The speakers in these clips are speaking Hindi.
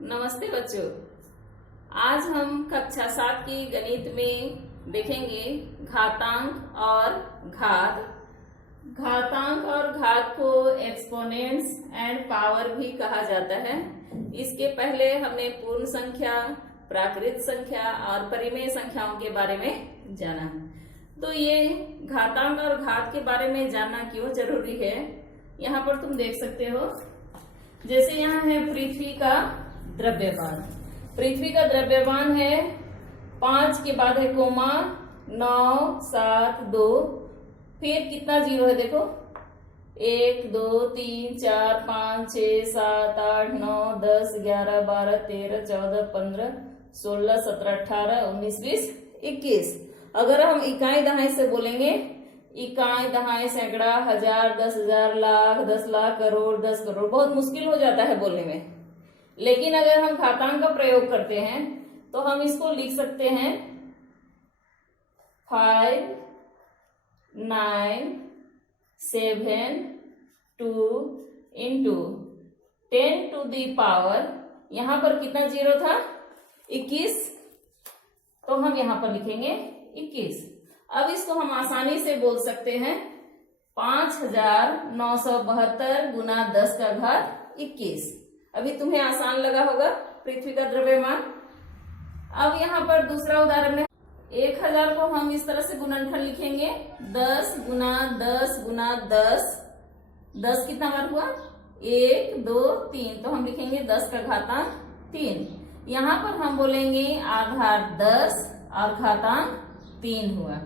नमस्ते बच्चों। आज हम कक्षा 7 की गणित में देखेंगे घातांक और घात। घातांक और घात को एक्सपोनेंट्स एंड पावर भी कहा जाता है। इसके पहले हमने पूर्ण संख्या, प्राकृत संख्या और परिमेय संख्याओं के बारे में जाना। तो ये घातांक और घात के बारे में जानना क्यों जरूरी है, यहाँ पर तुम देख सकते हो। जैसे यहाँ है पृथ्वी का द्रव्यमान। पृथ्वी का द्रव्यमान है 5 के बाद है कोमा 9 7 2, फिर कितना जीरो है देखो 1 2 3 4 5 6 7 8 9 10 11 12 13 14 15 16 17 18 19 20 21। अगर हम इकाई दहाई से बोलेंगे, इकाई दहाई सैकड़ा हजार 10,000 लाख 10 लाख करोड़ 10 करोड़, बहुत मुश्किल हो जाता है बोलने में। लेकिन अगर हम घातांक का प्रयोग करते हैं तो हम इसको लिख सकते हैं 5 9 7 2 इंटू 10 टू दी पावर, यहां पर कितना जीरो था 21, तो हम यहां पर लिखेंगे 21। अब इसको हम आसानी से बोल सकते हैं 5,972 गुना 10 का घात 21। अभी तुम्हें आसान लगा होगा पृथ्वी का द्रव्यमान। अब यहाँ पर दूसरा उदाहरण में 1000 को हम इस तरह से गुणनफल लिखेंगे 10 गुना 10 गुना 10। 10 कितना बार हुआ 1 2 3, तो हम लिखेंगे 10 का घातांक 3। यहाँ पर हम बोलेंगे आधार 10 और घातांक 3 हुआ।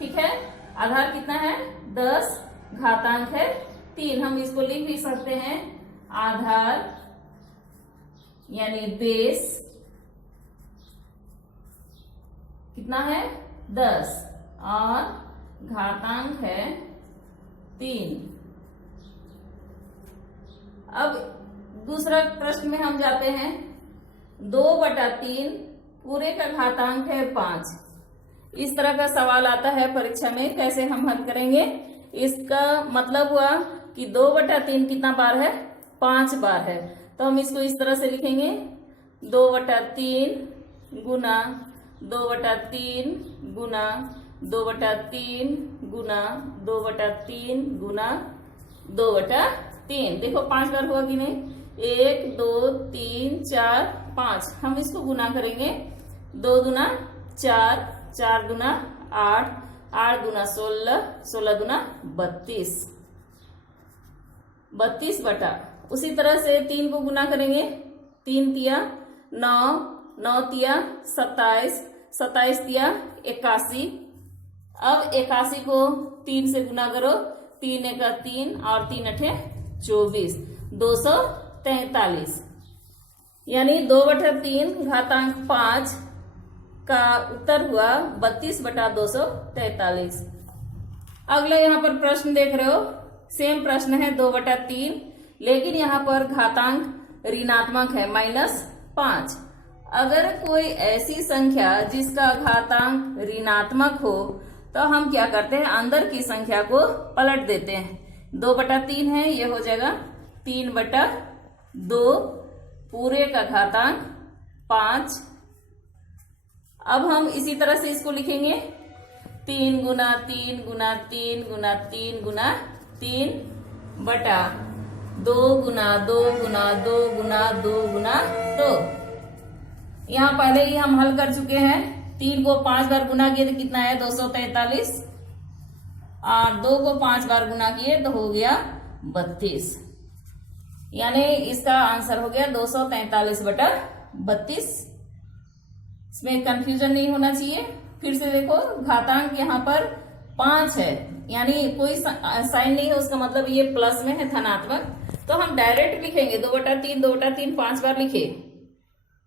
ठीक है, आधार कितना है 10, घातांक है 3। हम इसको लिख भी सकते हैं आधार यानी बेस कितना है 10 और घातांक है 3। अब दूसरा प्रश्न में हम जाते हैं 2/3 पूरे का घातांक है 5। इस तरह का सवाल आता है परीक्षा में, कैसे हम हल करेंगे। इसका मतलब हुआ कि 2/3 कितना बार है 5 बार है, तो हम इसको इस तरह से लिखेंगे 2/3 गुना 2/3 गुना 2/3 गुना 2/3 गुना 2/3। देखो 5 बार हुआ कि नहीं, 1 2 3 4 5। हम इसको गुना करेंगे 2 दूना 4, 4 दूना 8, 8 दूना 16, 16 दूना 32, 32 बटा। उसी तरह से 3 को गुना करेंगे, 3 तिया 9, 9 तिया 27, 27 तिया 81। अब 81 को 3 से गुना करो, 3 एका 3 और 3 अठे 24, 243। यानी 2/3 घातांक 5 का उत्तर हुआ 32/243। अगला यहाँ पर प्रश्न देख रहे हो, सेम प्रश्न है 2/3, लेकिन यहाँ पर घातांक ऋणात्मक है -5। अगर कोई ऐसी संख्या जिसका घातांक ऋणात्मक हो तो हम क्या करते हैं, अंदर की संख्या को पलट देते हैं। 2/3 है, ये हो जाएगा 3/2 पूरे का घातांक 5। अब हम इसी तरह से इसको लिखेंगे 3 गुना 3 गुना 3 गुना 3 गुना 3 बटा 2 गुना 2 गुना 2 गुना 2 गुना 2। यहाँ पहले ही हम हल कर चुके हैं। 3 को 5 बार गुना किए तो कितना है 243, और 2 को 5 बार गुना किए तो हो गया 32। यानी इसका आंसर हो गया 243/32। इसमें कंफ्यूजन नहीं होना चाहिए। फिर से देखो, घातांक यहाँ पर 5 है, यानी कोई साइन नहीं है, उसका मतलब ये प्लस में है, धनात्मक। तो हम डायरेक्ट लिखेंगे 2/3, 2/3 5 बार लिखे,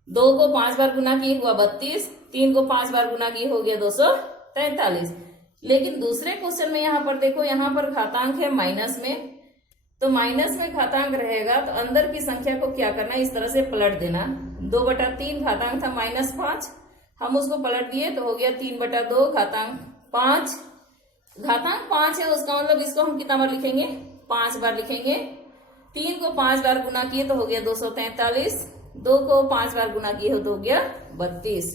2 को 5 बार गुना किए हुआ 32, 3 को 5 बार गुना किए हो गया 243। लेकिन दूसरे क्वेश्चन में यहाँ पर देखो, यहाँ पर घातांक है माइनस में, तो माइनस में घातांक रहेगा तो अंदर की संख्या को क्या करना है, इस तरह से पलट देना। 2/3 घातांक था -5, हम उसको पलट दिए तो हो गया 3/2 घातांक 5। घातांक 5 है, उसका मतलब इसको हम कितना बार लिखेंगे 5 बार लिखेंगे। 3 को 5 बार गुना किए तो हो गया 243, 2 को 5 बार गुना किए हो तो हो गया 32।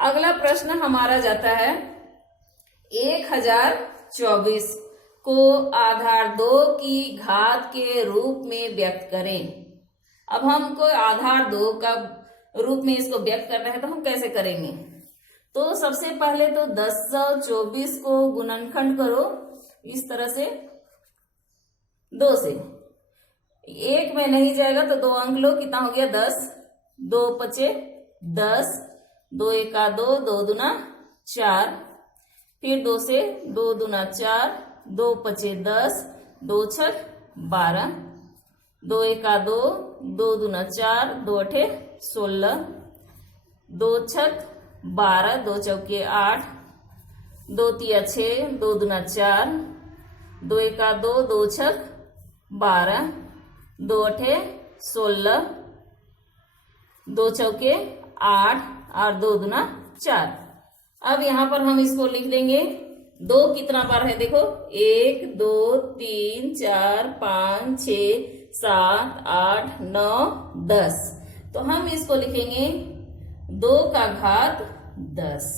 अगला प्रश्न हमारा जाता है 1024 को आधार 2 की घात के रूप में व्यक्त करें। अब हमको आधार 2 का रूप में इसको व्यक्त करना है तो हम कैसे करेंगे? तो सबसे पहले तो 1024 को गुणनखंड करो इस तरह से 2 से, 1 में नहीं जाएगा तो 2 अंक लो, कितना हो गया 10, 2 पचे 10, 2 एका 2, 2 दूना 4, फिर 2 से 2 दूना 4, 2 पचे 10, 2 छक 12, 2 एका 2, 2 दूना 4, 2 अठे 16, 2 छक 12, 2 चौके 8, 2 तिया 6, 2 दूना 4, 2 एका 2, 2 छक 12, 2 अठे 16, 2 चौके 8 और 2 दूना 4। अब यहां पर हम इसको लिख देंगे 2 कितना बार है देखो, 1 2 3 4 5 6 7 8 9 10, तो हम इसको लिखेंगे 2 का घात 10।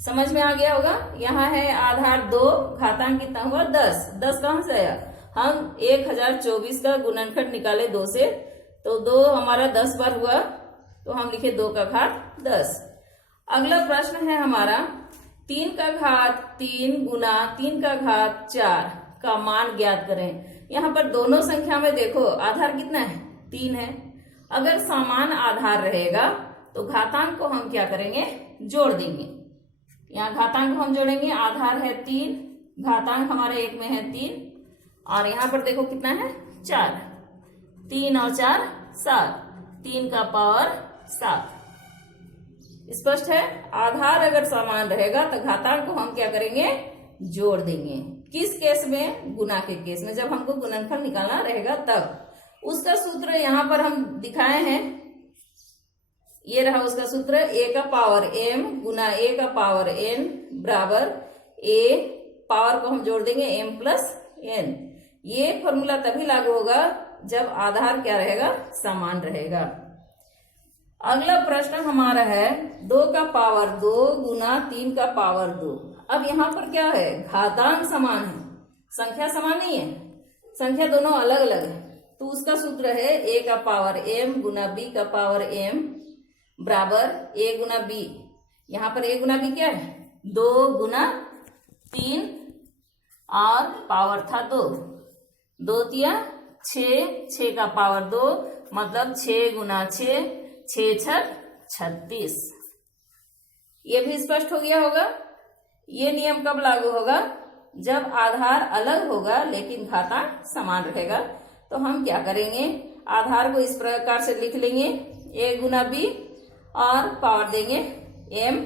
समझ में आ गया होगा। यहाँ है आधार 2, घातांक कितना हुआ 10। 10 कहां से आया? हम 1024 का गुणनखंड निकाले 2 से, तो 2 हमारा 10 बार हुआ तो हम लिखे 2 का घात 10। अगला प्रश्न है हमारा 3 का घात 3 गुना 3 का घात 4 का मान ज्ञात करें। यहाँ पर दोनों संख्या में देखो आधार कितना है? 3 है। अगर समान आधार रहेगा तो घातांक को हम क्या करेंगे? जोड़ देंगे। यहाँ घातांक को हम जोड़ेंगे, आधार है 3, घातांक हमारे 1 में है 3, और यहाँ पर देखो कितना है 4, 3 और 4 7, 3 का पावर 7। स्पष्ट है। आधार अगर समान रहेगा तो घातांक को हम क्या करेंगे? जोड़ देंगे। किस केस में? गुना के केस में, जब हमको गुणनफल निकालना रहेगा तब। उसका सूत्र यहाँ पर हम दिखाए हैं, ये रहा उसका सूत्र, a का पावर m गुना a का पावर n बराबर a पावर को हम जोड़ देंगे m प्लस n। ये फॉर्मूला तभी लागू होगा जब आधार क्या रहेगा? समान रहेगा। अगला प्रश्न हमारा है 2 का पावर 2 गुना 3 का पावर 2। अब यहाँ पर क्या है? घातांक समान है, संख्या समान नहीं है, संख्या दोनों अलग अलग है। तो उसका सूत्र है a का पावर m गुना b का पावर m बराबर a गुना b। यहाँ पर a गुना b क्या है? 2 गुना 3 और पावर था 2, 2 तिया 6, 6 का पावर 2 मतलब 6 गुना 6, 6 छक 36। ये भी स्पष्ट हो गया होगा। ये नियम कब लागू होगा? जब आधार अलग होगा लेकिन घातांक समान रहेगा। तो हम क्या करेंगे? आधार को इस प्रकार से लिख लेंगे, a गुना b और पावर देंगे m।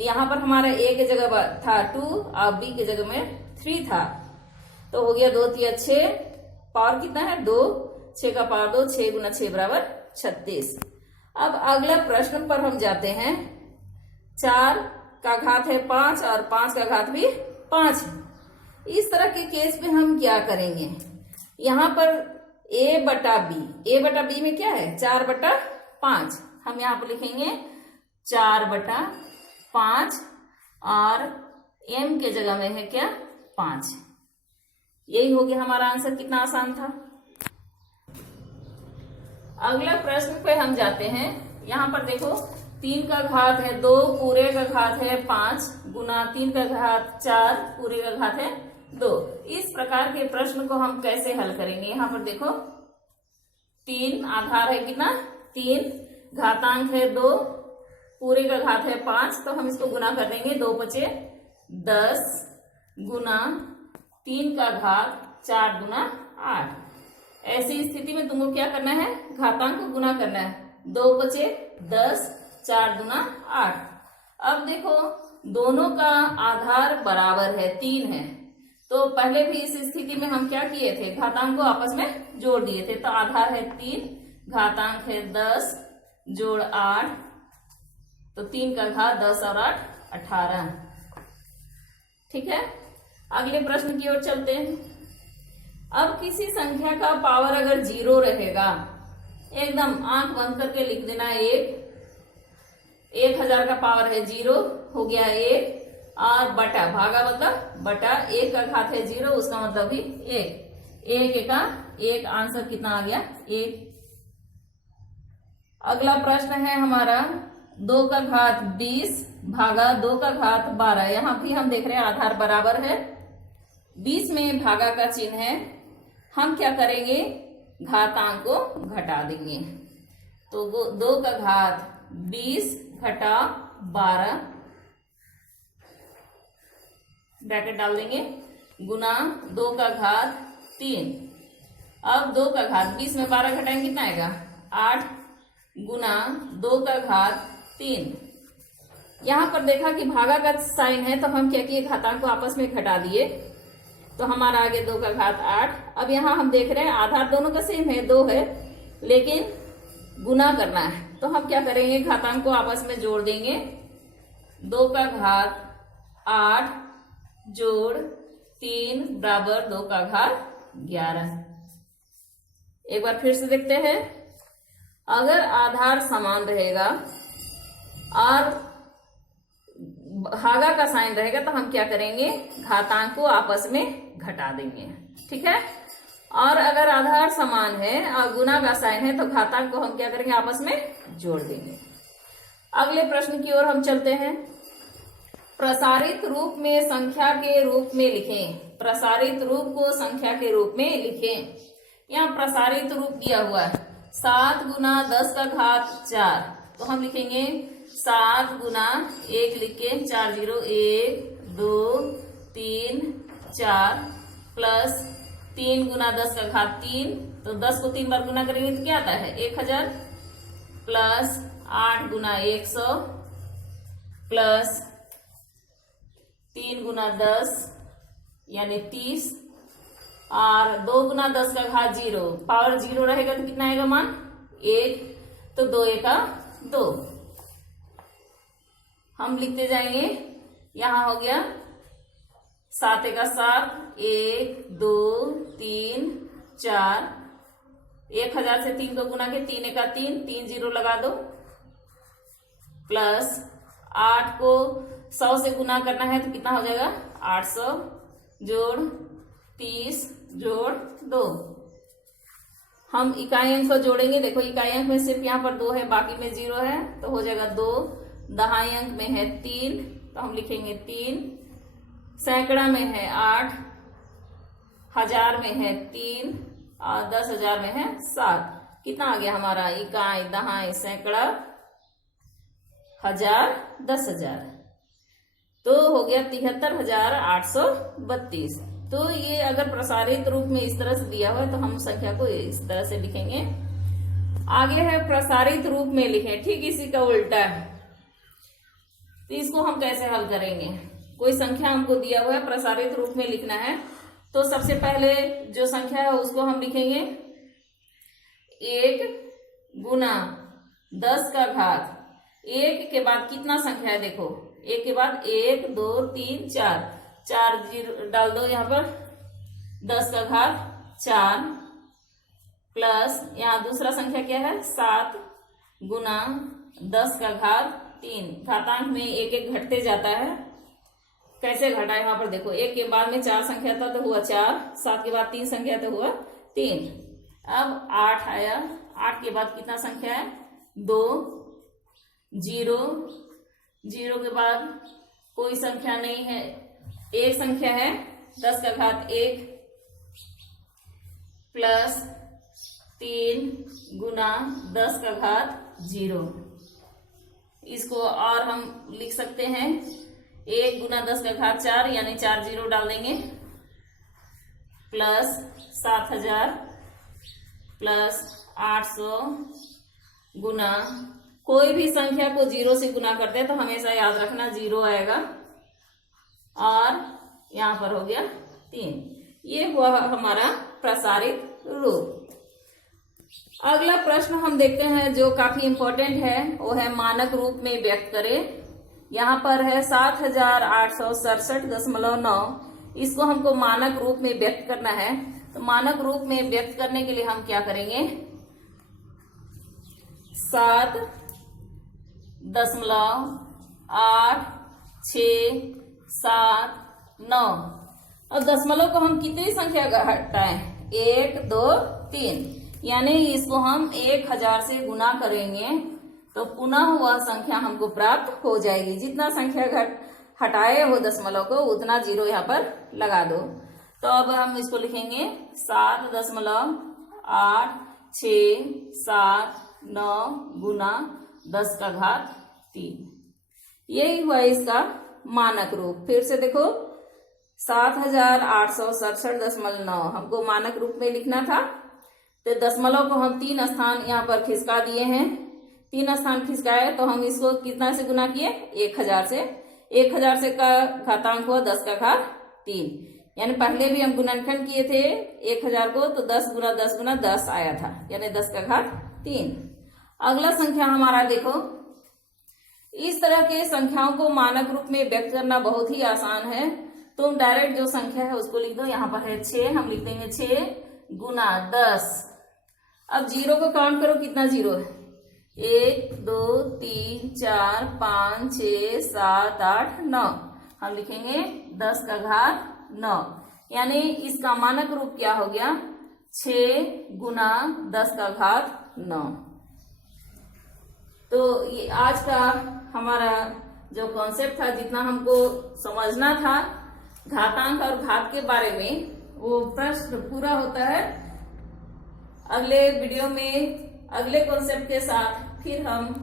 यहाँ पर हमारा a के जगह था 2 और b के जगह में 3 था, तो हो गया 2 तिया 6, पावर कितना है 2, 6 का पावर 2, 6 गुना 6 बराबर 36। अब अगला प्रश्न पर हम जाते हैं। 4 का घात है 5 और 5 का घात भी 5 है। इस तरह के केस में हम क्या करेंगे? यहाँ पर a बटा b में क्या है? 4 बटा 5। हम यहाँ पर लिखेंगे 4 बटा 5 और m के जगह में है क्या? 5। यही हो गया हमारा आंसर। कितना आसान था। अगला प्रश्न पे हम जाते हैं। यहाँ पर देखो 3 का घात है 2, पूरे का घात है 5 गुना 3 का घात 4, पूरे का घात है 2। इस प्रकार के प्रश्न को हम कैसे हल करेंगे? यहाँ पर देखो 3 आधार है कितना? 3, घातांक है 2, पूरे का घात है 5, तो हम इसको गुना कर देंगे। 2 बचे 10 गुना 3 का घात 4 गुना 8। ऐसी स्थिति में तुमको क्या करना है? घातांक को गुना करना है। 2 बचे 10, 4 गुना 8। अब देखो दोनों का आधार बराबर है, 3 है, तो पहले भी इस स्थिति में हम क्या किए थे? घातांक को आपस में जोड़ दिए थे। तो आधार है 3, घातांक है 10 जोड़ 8, तो 3 का घात 10 और 8 18। ठीक है। अगले प्रश्न की ओर चलते हैं। अब किसी संख्या का पावर अगर 0 रहेगा एकदम आंख बंद करके लिख देना है 1000 का पावर है 0 हो गया 1 और बटा भागा मतलब बटा 1 का घात है 0 उसका मतलब भी 1 का 1 आंसर कितना आ गया 1। अगला प्रश्न है हमारा 2 का घात 20 भागा 2 का घात 12। यहां भी हम देख रहे हैं आधार बराबर है, 20 में भागा का चिन्ह है, हम क्या करेंगे घातांक को घटा देंगे। तो 2 का घात 20 घटा 12 ब्रैकेट डाल देंगे गुना 2 का घात 3। अब 2 का घात 20 में 12 घटाएंगे कितना आएगा 8 गुना 2 का घात 3। यहां पर देखा कि भागा का साइन है तो हम क्या किए घातांक को आपस में घटा दिए, तो हमारा आगे 2 का घात 8। अब यहाँ हम देख रहे हैं आधार दोनों का सेम है 2 है, लेकिन गुना करना है तो हम क्या करेंगे घातांक को आपस में जोड़ देंगे। 2 का घात 8 जोड़ 3 बराबर 2 का घात 11। एक बार फिर से देखते हैं, अगर आधार समान रहेगा और भागा का साइन रहेगा तो हम क्या करेंगे घातांक को आपस में घटा देंगे, ठीक है। और अगर आधार समान है और गुना का साइन है तो घातांक को हम क्या करेंगे आपस में जोड़ देंगे। अगले प्रश्न की ओर हम चलते हैं। प्रसारित रूप में संख्या के रूप में लिखें। प्रसारित रूप को संख्या के रूप में लिखें। यहाँ प्रसारित रूप दिया हुआ है 7 गुना 10 का घात 4, तो हम लिखेंगे 7 गुना 1 लिख के 4 0 1 2 3 4 प्लस 3 गुना 10 का घात 3, तो 10 को 3 बार गुना करेंगे तो क्या आता है 1000 प्लस 8 गुना 100 प्लस 3 गुना 10 यानी 30 और 2 गुना 10 का घात 0, पावर 0 रहेगा तो कितना आएगा मान 1, तो 2 एका 2 हम लिखते जाएंगे। यहां हो गया 7 एका 7 1 2 3 4, 1000 से 3 को गुना के 3 एका 3 3 0 लगा दो प्लस 8 को 100 से गुना करना है तो कितना हो जाएगा 800 जोड़ 30 जोड़ 2। हम इकाई अंक को जोड़ेंगे, देखो इकाई अंक में सिर्फ यहाँ पर 2 है बाकी में 0 है तो हो जाएगा 2। दहाई अंक में है 3 तो हम लिखेंगे 3, सैकड़ा में है 8, हजार में है 3 और 10,000 में है 7। कितना आ गया हमारा इकाई दहाई सैकड़ा हजार 10,000, तो हो गया 73,832। तो ये अगर प्रसारित रूप में इस तरह से दिया हुआ है तो हम संख्या को इस तरह से लिखेंगे। आगे है प्रसारित रूप में लिखें, ठीक इसी का उल्टा है, तो इसको हम कैसे हल करेंगे। कोई संख्या हमको दिया हुआ है प्रसारित रूप में लिखना है, तो सबसे पहले जो संख्या है उसको हम लिखेंगे 1 गुना 10 का घात 1 के बाद कितना संख्या है देखो 1 के बाद 1 2 3 4 0 डाल दो यहाँ पर 10 का घात 4 प्लस यहाँ दूसरा संख्या क्या है 7 गुना 10 का घात 3। घातांक में 1 1 घटते जाता है, कैसे घटा है वहां पर देखो 1 के बाद में 4 संख्या था तो हुआ 4, 7 के बाद 3 संख्या तो हुआ 3। अब 8 आया, 8 के बाद कितना संख्या है 2 0 0 के बाद कोई संख्या नहीं है, एक संख्या है 10 का घात 1 प्लस 3 गुना 10 का घात 0। इसको और हम लिख सकते हैं 1 गुना 10 का घात 4 यानी 4 0 डाल देंगे प्लस 7,000 प्लस 800 गुना कोई भी संख्या को 0 से गुना करते हैं तो हमेशा याद रखना 0 आएगा और यहाँ पर हो गया 3। ये हुआ हमारा प्रसारित रूप। अगला प्रश्न हम देखते हैं जो काफी इंपॉर्टेंट है, वो है मानक रूप में व्यक्त करें। यहाँ पर है 7,867.9, इसको हमको मानक रूप में व्यक्त करना है। तो मानक रूप में व्यक्त करने के लिए हम क्या करेंगे 7.867 और दशमलव को हम कितनी संख्या हटाएं? 1 2 3, यानी इसको हम 1000 से गुना करेंगे तो पुनः वह संख्या हमको प्राप्त हो जाएगी। जितना संख्या हटाए हो दशमलव को उतना जीरो यहाँ पर लगा दो। तो अब हम इसको लिखेंगे 7.867 गुना 10⁻3। यही हुआ इसका मानक रूप। फिर से देखो 7867.9 हमको मानक रूप में लिखना था, तो दशमलव को हम 3 स्थान यहाँ पर खिसका दिए हैं। 3 स्थान खिसकाए तो हम इसको कितना से गुना किए? 1000 से। 1000 से का घातांक हुआ 10⁻3, यानी पहले भी हम गुणनखंड किए थे 1000 को, तो 10 गुना 10 गुना 10 आया था, यानी 10⁻3। अगला संख्या हमारा देखो, इस तरह के संख्याओं को मानक रूप में व्यक्त करना बहुत ही आसान है। तुम डायरेक्ट जो संख्या है उसको लिख दो। यहाँ पर है 6, हम लिख देंगे 6 गुना 10। अब जीरो को काउंट करो, कितना जीरो है? 1 2 3 4 5 6 7 8 9, हम लिखेंगे 10⁻9, यानी इसका मानक रूप क्या हो गया? 6 गुना 10⁻9। तो ये आज का हमारा जो कॉन्सेप्ट था, जितना हमको समझना था घातांक और घात के बारे में, वो प्रश्न पूरा होता है। अगले वीडियो में अगले कॉन्सेप्ट के साथ फिर हम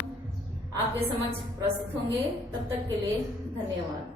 आपके समक्ष प्रस्तुत होंगे। तब तक के लिए धन्यवाद।